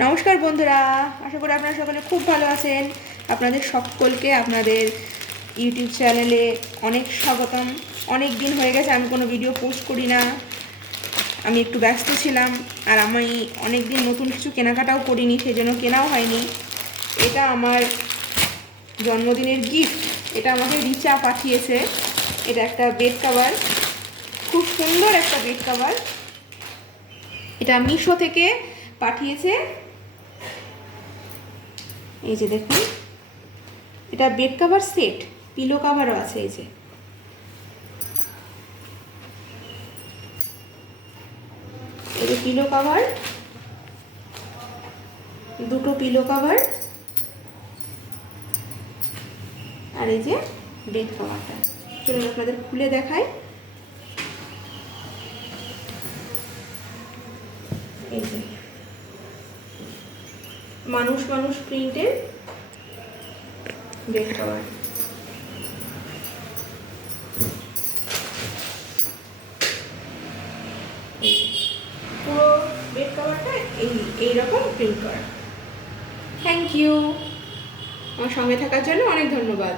নমস্কার বন্ধুরা, আশা করি আপনারা সকলে খুব ভালো আছেন। আপনাদের সকলকে আপনাদের ইউটিউব চ্যানেলে অনেক স্বাগতম। অনেক দিন হয়ে গেছে আমি কোনো ভিডিও পোস্ট করি না, আমি একটু ব্যস্ত ছিলাম। আর আমি অনেক দিন নতুন কিছু কেনাকাটাও করিনি, সেজন্য কেনাও হয়নি। এটা আমার জন্মদিনের গিফট, এটা আমাকে রিচা পাঠিয়েছে। এটা একটা বেড কভার, খুব সুন্দর একটা বেড কভার। এটা মিশো থেকে পাঠিয়েছে। এই যে দেখুন, এটা বেড কভার সেট, পিলো কভারও আছে। এই যে পিলো কভার, দুটো পিলো কভার, আর এই যে বেড কভারটা। চলুন আপনাদের খুলে দেখাই। এই যে মানুষ মানুষ প্রিন্টের বেড কভার। পুরো বেড কভারটা এইরকম প্রিন্ট করা। থ্যাংক ইউ, আমার সঙ্গে থাকার জন্য অনেক ধন্যবাদ।